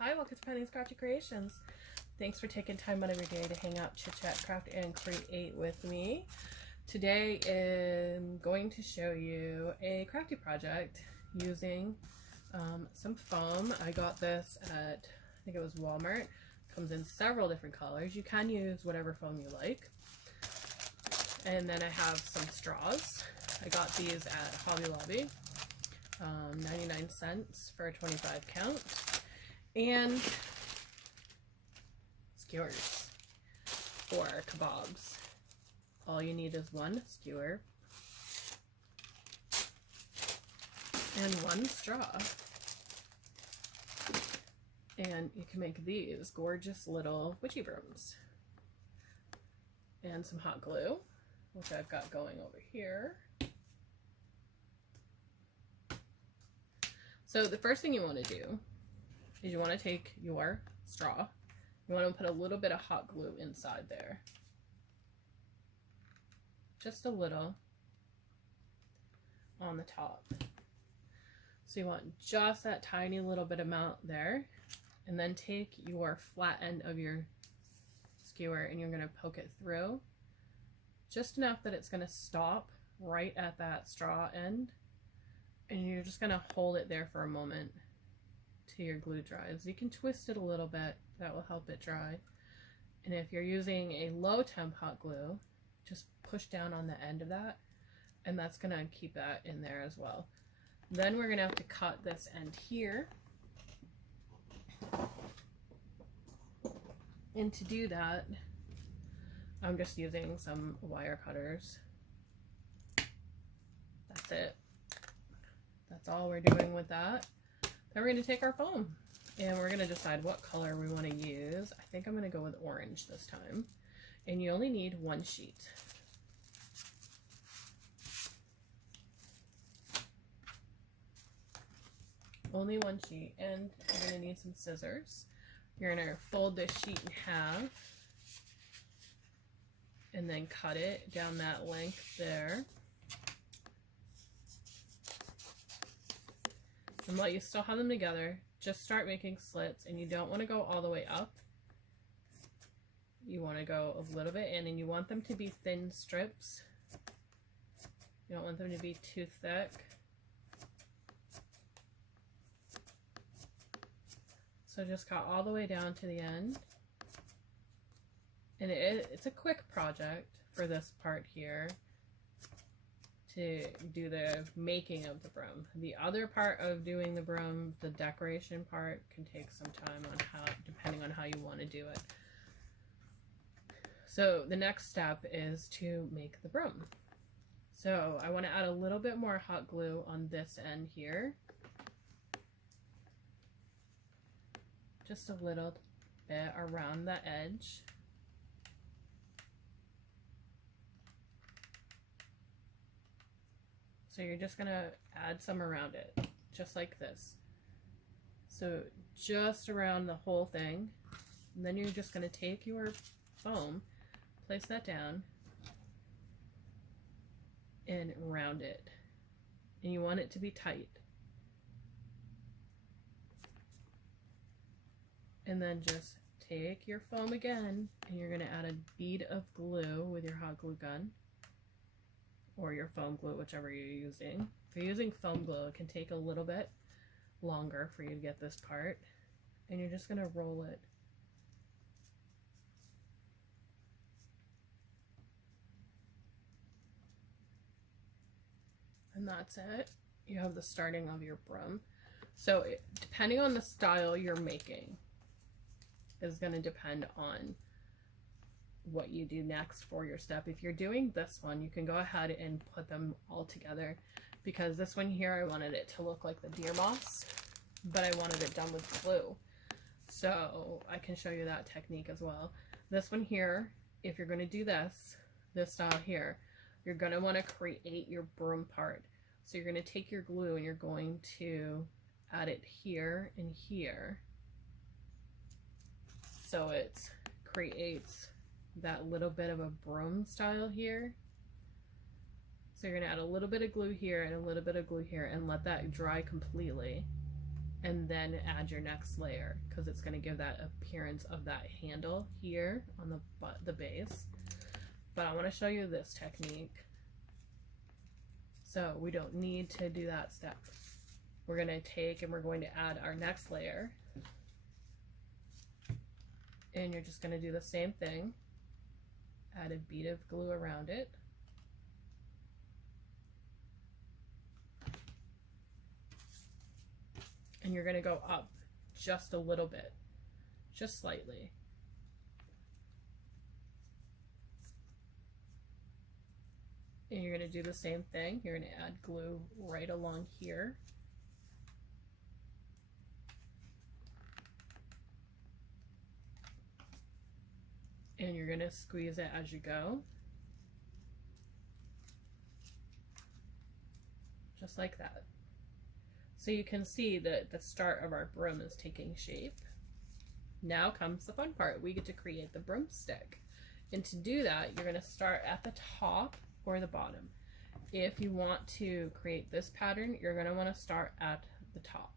Hi, welcome to Penny's Crafty Creations. Thanks for taking time out of your day to hang out, chit chat, craft, and create with me. Today I'm going to show you a crafty project using some foam. I got this at, I think it was Walmart. It comes in several different colors. You can use whatever foam you like. And then I have some straws. I got these at Hobby Lobby, 99 cents for a 25 count. And skewers for kebabs. All you need is one skewer and one straw. And you can make these gorgeous little witchy brooms. And some hot glue, which I've got going over here. So the first thing you want to do is you want to take your straw. You want to put a little bit of hot glue inside there. Just a little on the top. So you want just that tiny little bit amount there. And then take your flat end of your skewer and you're going to poke it through. Just enough that it's going to stop right at that straw end. And you're just going to hold it there for a moment till your glue dries. You can twist it a little bit, that will help it dry. And if you're using a low temp hot glue, just push down on the end of that, and that's going to keep that in there as well. Then we're going to have to cut this end here. And to do that, I'm just using some wire cutters. That's it. That's all we're doing with that. Then we're going to take our foam and we're going to decide what color we want to use. I think I'm going to go with orange this time. And you only need one sheet. Only one sheet. And you're going to need some scissors. You're going to fold this sheet in half and then cut it down that length there. And while you still have them together, just start making slits, and you don't want to go all the way up. You want to go a little bit in, and you want them to be thin strips. You don't want them to be too thick. So just cut all the way down to the end. And it's a quick project for this part here, to do the making of the broom. The other part of doing the broom, the decoration part, can take some time on depending on how you want to do it. So the next step is to make the broom. So I want to add a little bit more hot glue on this end here. Just a little bit around the edge. So you're just going to add some around it, just like this. So just around the whole thing. And then you're just going to take your foam, place that down, and round it. And you want it to be tight. And then just take your foam again, and you're going to add a bead of glue with your hot glue gun. Or your foam glue, whichever you're using. If you're using foam glue, it can take a little bit longer for you to get this part. And you're just going to roll it. And that's it. You have the starting of your broom. So depending on the style you're making is going to depend on what you do next for your step. If you're doing this one, you can go ahead and put them all together, because this one here, I wanted it to look like the deer moss, but I wanted it done with glue. So I can show you that technique as well. This one here, if you're going to do this style here, you're going to want to create your broom part. So you're going to take your glue and you're going to add it here and here. So it creates that little bit of a broom style here. So you're going to add a little bit of glue here and a little bit of glue here and let that dry completely. and then add your next layer, because it's going to give that appearance of that handle here on the base. But I want to show you this technique. So we don't need to do that step. We're going to take and we're going to add our next layer. And you're just going to do the same thing. Add a bead of glue around it. And you're going to go up just a little bit, just slightly. And you're going to do the same thing. You're going to add glue right along here. And you're going to squeeze it as you go. Just like that. So you can see that the start of our broom is taking shape. Now comes the fun part. We get to create the broomstick. And to do that, you're going to start at the top or the bottom. If you want to create this pattern, you're going to want to start at the top.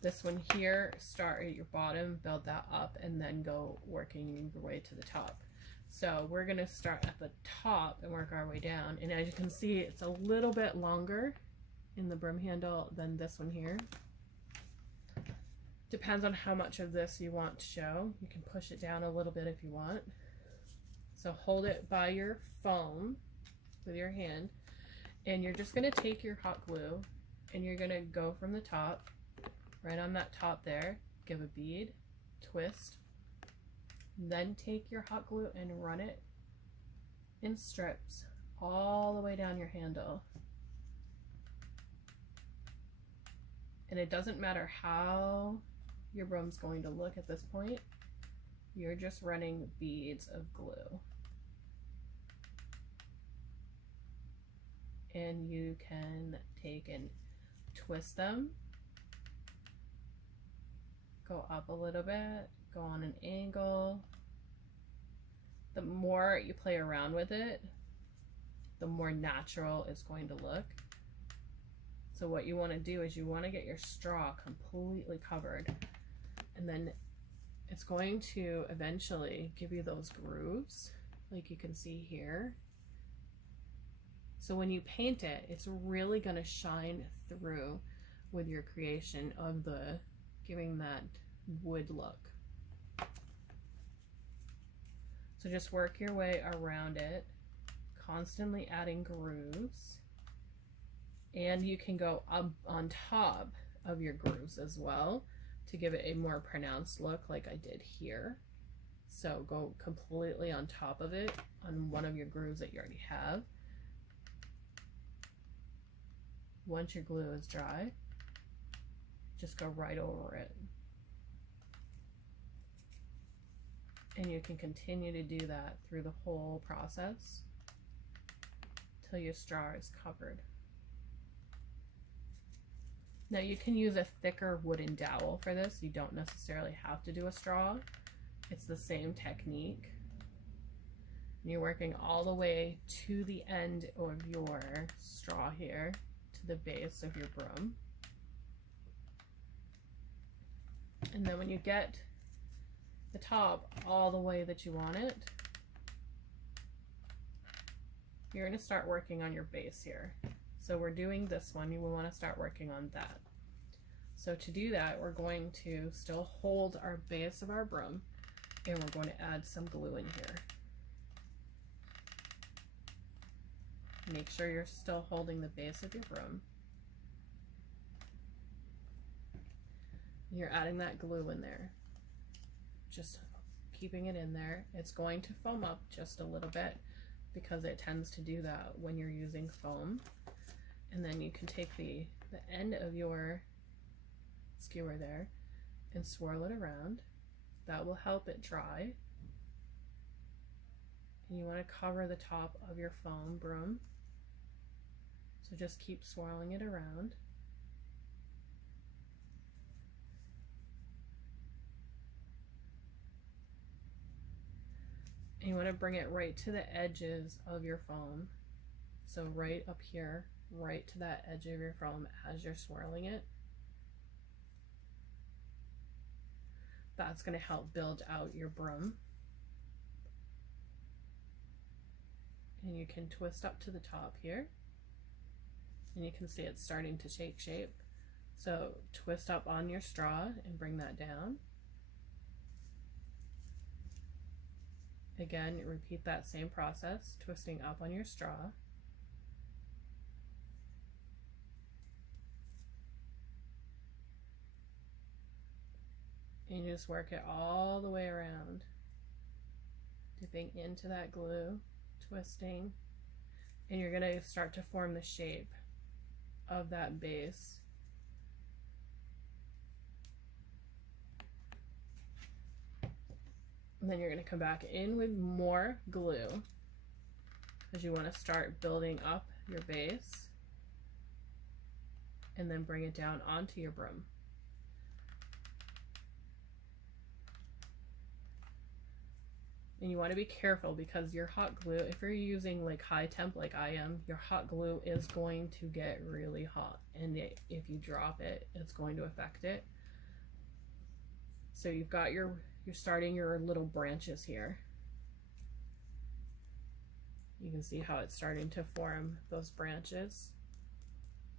This one here, start at your bottom, build that up, and then go working your way to the top. So we're going to start at the top and work our way down. And as you can see, it's a little bit longer in the broom handle than this one here. Depends on how much of this you want to show. You can push it down a little bit if you want. So hold it by your foam with your hand, and you're just going to take your hot glue and you're going to go from the top, right on that top there, give a bead, twist, then take your hot glue and run it in strips all the way down your handle. And it doesn't matter how your broom's going to look at this point, you're just running beads of glue. And you can take and twist them, go up a little bit, go on an angle. The more you play around with it, the more natural it's going to look. So what you want to do is you want to get your straw completely covered, and then it's going to eventually give you those grooves like you can see here. So when you paint it, it's really going to shine through with your creation of the giving that wood look. So just work your way around it, constantly adding grooves. And you can go up on top of your grooves as well to give it a more pronounced look like I did here. So go completely on top of it on one of your grooves that you already have. Once your glue is dry, just go right over it. And you can continue to do that through the whole process till your straw is covered. Now you can use a thicker wooden dowel for this. You don't necessarily have to do a straw. It's the same technique. And you're working all the way to the end of your straw here, to the base of your broom. And then when you get the top all the way that you want it, you're going to start working on your base here. So we're doing this one, we want to start working on that. So to do that, we're going to still hold our base of our broom, and we're going to add some glue in here. Make sure you're still holding the base of your broom. You're adding that glue in there, just keeping it in there. It's going to foam up just a little bit because it tends to do that when you're using foam. And then you can take the end of your skewer there and swirl it around. That will help it dry. And you want to cover the top of your foam broom. So just keep swirling it around. And you want to bring it right to the edges of your foam. So right up here, right to that edge of your foam as you're swirling it. That's going to help build out your broom. And you can twist up to the top here. And you can see it's starting to take shape. So twist up on your straw and bring that down. Again, repeat that same process, twisting up on your straw. And you just work it all the way around, dipping into that glue, twisting, and you're going to start to form the shape of that base. And then you're going to come back in with more glue because you want to start building up your base, and then bring it down onto your broom. And you want to be careful because your hot glue, if you're using like high temp like I am, your hot glue is going to get really hot, and if you drop it, it's going to affect it. So you've got you're starting your little branches here. You can see how it's starting to form those branches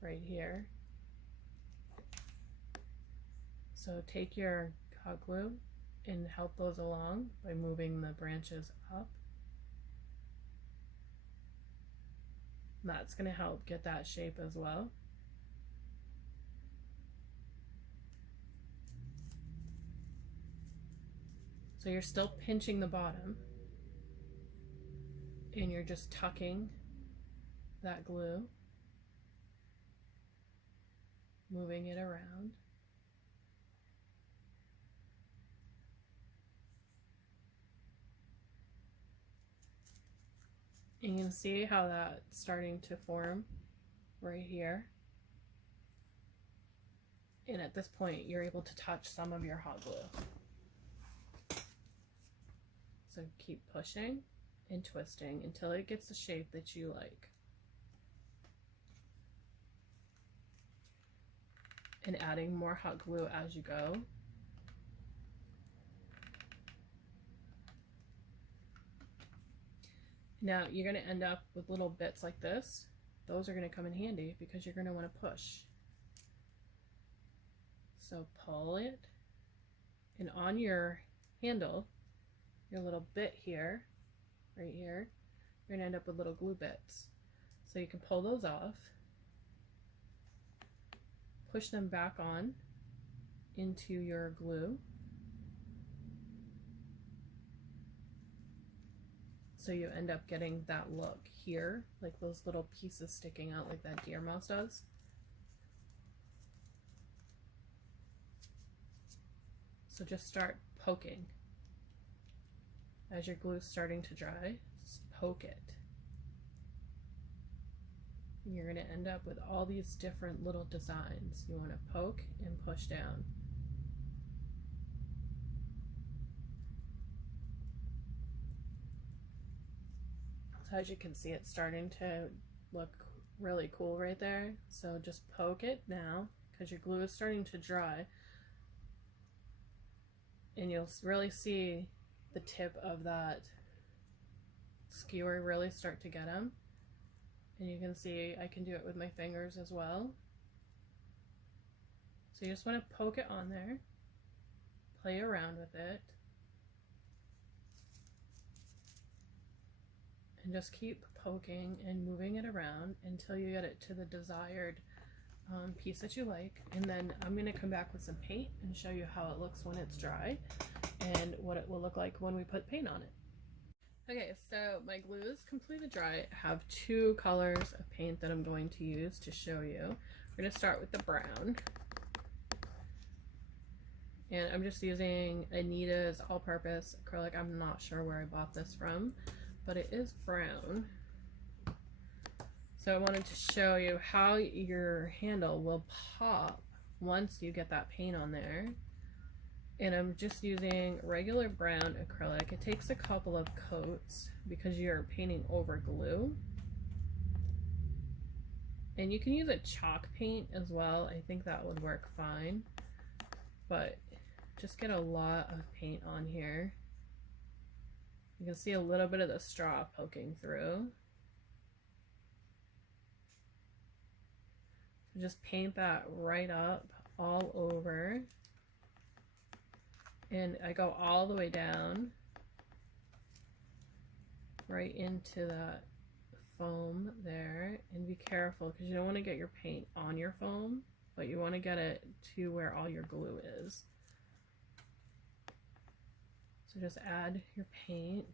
right here. So take your hot glue and help those along by moving the branches up. And that's going to help get that shape as well. So you're still pinching the bottom, and you're just tucking that glue, moving it around. And you can see how that's starting to form right here. And at this point, you're able to touch some of your hot glue. So keep pushing and twisting until it gets the shape that you like. And adding more hot glue as you go. Now you're going to end up with little bits like this. Those are going to come in handy because you're going to want to push. So pull it, and on your handle, your little bit here, right here, you're going to end up with little glue bits. So you can pull those off, push them back on into your glue. So you end up getting that look here, like those little pieces sticking out like that deer mouse does. So just start poking. As your glue's starting to dry, just poke it. And you're going to end up with all these different little designs. You want to poke and push down. So as you can see, it's starting to look really cool right there. So just poke it now because your glue is starting to dry. And you'll really see the tip of that skewer really start to get them. And you can see I can do it with my fingers as well. So you just want to poke it on there, play around with it, and just keep poking and moving it around until you get it to the desired piece that you like. And then I'm going to come back with some paint and show you how it looks when it's dry and what it will look like when we put paint on it. Okay, so my glue is completely dry. I have two colors of paint that I'm going to use to show you. We're going to start with the brown. And I'm just using Anita's all-purpose acrylic. I'm not sure where I bought this from, but it is brown. So I wanted to show you how your handle will pop once you get that paint on there. And I'm just using regular brown acrylic. It takes a couple of coats because you're painting over glue. And you can use a chalk paint as well. I think that would work fine. But just get a lot of paint on here. You can see a little bit of the straw poking through. So just paint that right up all over. And I go all the way down right into that foam there. And be careful because you don't want to get your paint on your foam, but you want to get it to where all your glue is. So just add your paint.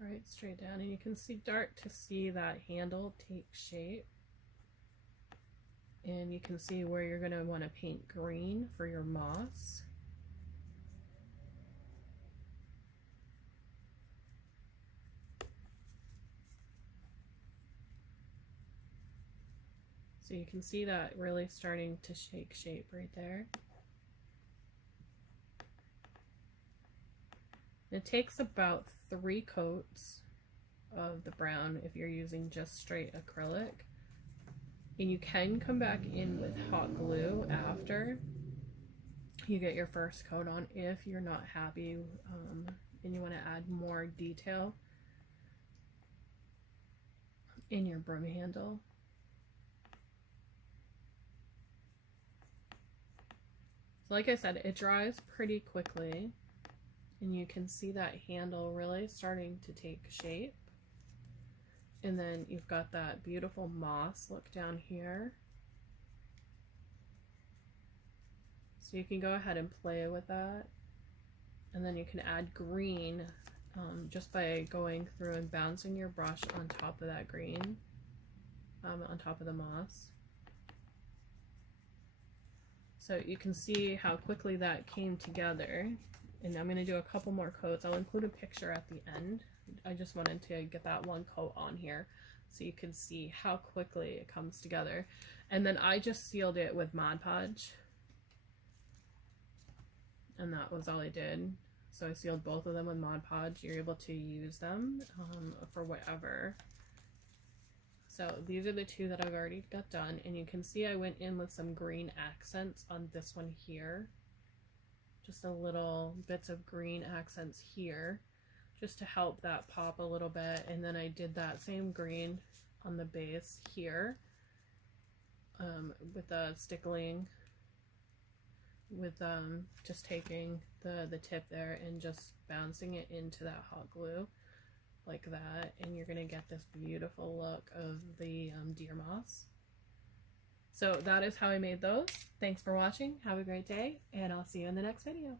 Right straight down, and you can start to see that handle take shape. And you can see where you're going to want to paint green for your moss. So you can see that really starting to take shape right there. It takes about 3 coats of the brown if you're using just straight acrylic. And you can come back in with hot glue after you get your first coat on if you're not happy and you want to add more detail in your broom handle. So like I said, it dries pretty quickly. And you can see that handle really starting to take shape. And then you've got that beautiful moss look down here. So you can go ahead and play with that. And then you can add green just by going through and bouncing your brush on top of that green, on top of the moss. So you can see how quickly that came together. And I'm going to do a couple more coats. I'll include a picture at the end. I just wanted to get that one coat on here so you can see how quickly it comes together. And then I just sealed it with Mod Podge. And that was all I did. So I sealed both of them with Mod Podge. You're able to use them for whatever. So these are the 2 that I've already got done. And you can see I went in with some green accents on this one here. Just a little bits of green accents here just to help that pop a little bit. And then I did that same green on the base here with the stickling, with just taking the tip there and just bouncing it into that hot glue like that, and you're gonna get this beautiful look of the deer moss. So that is how I made those. Thanks for watching. Have a great day, and I'll see you in the next video.